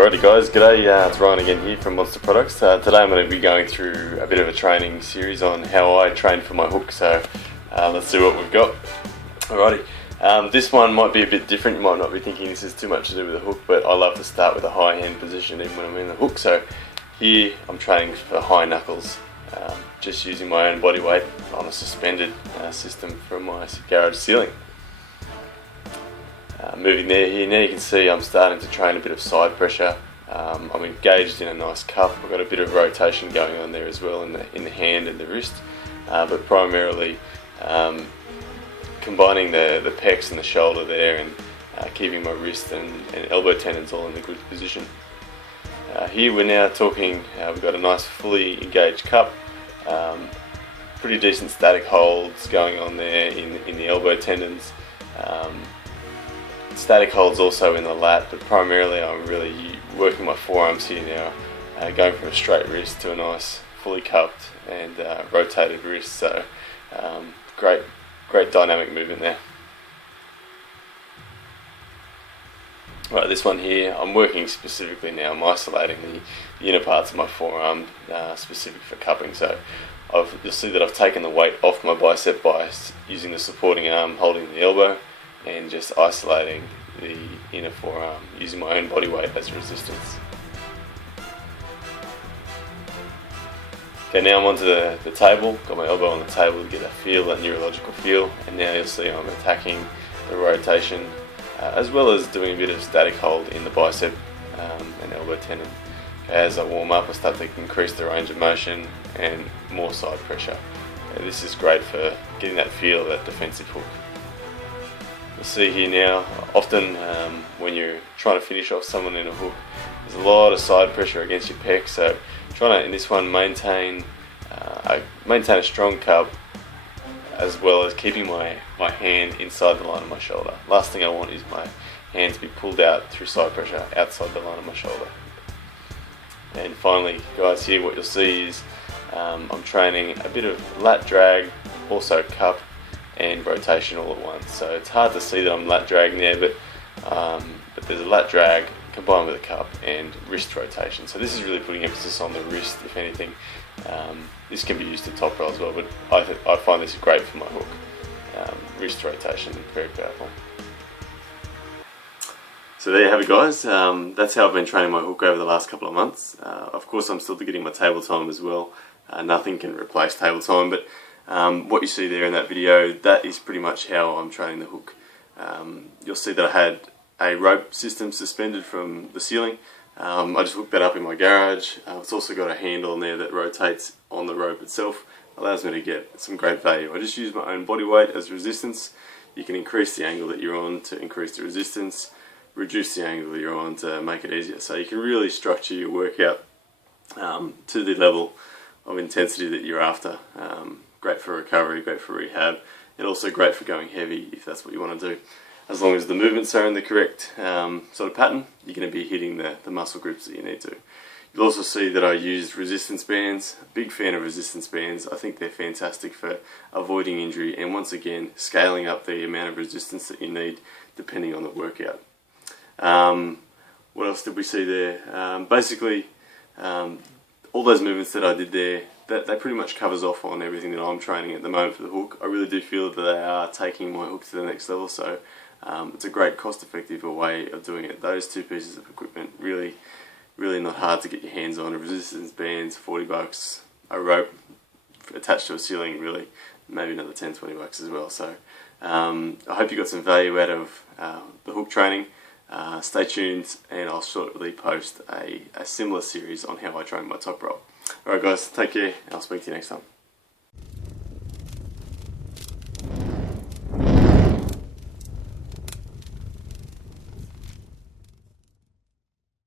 Alrighty guys, g'day, it's Ryan again here from Monster Products. Today I'm going to be going through a bit of a training series on how I train for my hook, so let's see what we've got. Alrighty, this one might be a bit different. You might not be thinking this is too much to do with the hook, but I love to start with a high hand position even when I'm in the hook. So here I'm training for high knuckles, just using my own body weight on a suspended system from my garage ceiling. Moving here, now you can see I'm starting to train a bit of side pressure. I'm engaged in a nice cup. I've got a bit of rotation going on there as well in the hand and the wrist, but primarily combining the pecs and the shoulder there and keeping my wrist and elbow tendons all in a good position. Here we're now talking, we've got a nice fully engaged cup, pretty decent static holds going on there in the elbow tendons. Static holds also in the lat, but primarily I'm really working my forearms here now, going from a straight wrist to a nice fully cupped and rotated wrist, so great dynamic movement there. Right, this one here, I'm working specifically now, I'm isolating the inner parts of my forearm specific for cupping, so you'll see that I've taken the weight off my bicep by using the supporting arm holding the elbow and just isolating the inner forearm using my own body weight as resistance. Okay, now I'm onto the table, got my elbow on the table to get that neurological feel, and now you'll see I'm attacking the rotation as well as doing a bit of static hold in the bicep and elbow tendon. Okay, as I warm up I start to increase the range of motion and more side pressure. Okay, this is great for getting that feel of that defensive hook. You'll see here now, often when you're trying to finish off someone in a hook, there's a lot of side pressure against your pec, so trying to, in this one, maintain a strong cup as well as keeping my hand inside the line of my shoulder. Last thing I want is my hand to be pulled out through side pressure outside the line of my shoulder. And finally, guys, here what you'll see is I'm training a bit of lat drag, also cup, and rotation all at once. So it's hard to see that I'm lat dragging there, but there's a lat drag combined with a cup and wrist rotation. So this is really putting emphasis on the wrist, if anything. This can be used to top roll as well, but I find this great for my hook. Wrist rotation, very powerful. So there you have it, guys. That's how I've been training my hook over the last couple of months. Of course, I'm still getting my table time as well. Nothing can replace table time, but what you see there in that video, that is pretty much how I'm training the hook. You'll see that I had a rope system suspended from the ceiling. I just hooked that up in my garage. It's also got a handle in there that rotates on the rope itself. Allows me to get some great value. I just use my own body weight as resistance. You can increase the angle that you're on to increase the resistance, reduce the angle that you're on to make it easier. So you can really structure your workout to the level of intensity that you're after. Great for recovery, great for rehab, and also great for going heavy if that's what you want to do. As long as the movements are in the correct sort of pattern, you're going to be hitting the muscle groups that you need to. You'll also see that I used resistance bands. Big fan of resistance bands. I think they're fantastic for avoiding injury and once again scaling up the amount of resistance that you need depending on the workout. What else did we see there? Basically, all those movements that I did there, that pretty much covers off on everything that I'm training at the moment for the hook. I really do feel that they are taking my hook to the next level, so it's a great cost-effective way of doing it. Those two pieces of equipment, really not hard to get your hands on. A resistance bands, $40, a rope attached to a ceiling, really, maybe another $10, $20 as well. So I hope you got some value out of the hook training. Stay tuned and I'll shortly post a similar series on how I train my top roll. Alright guys, take care and I'll speak to you next time.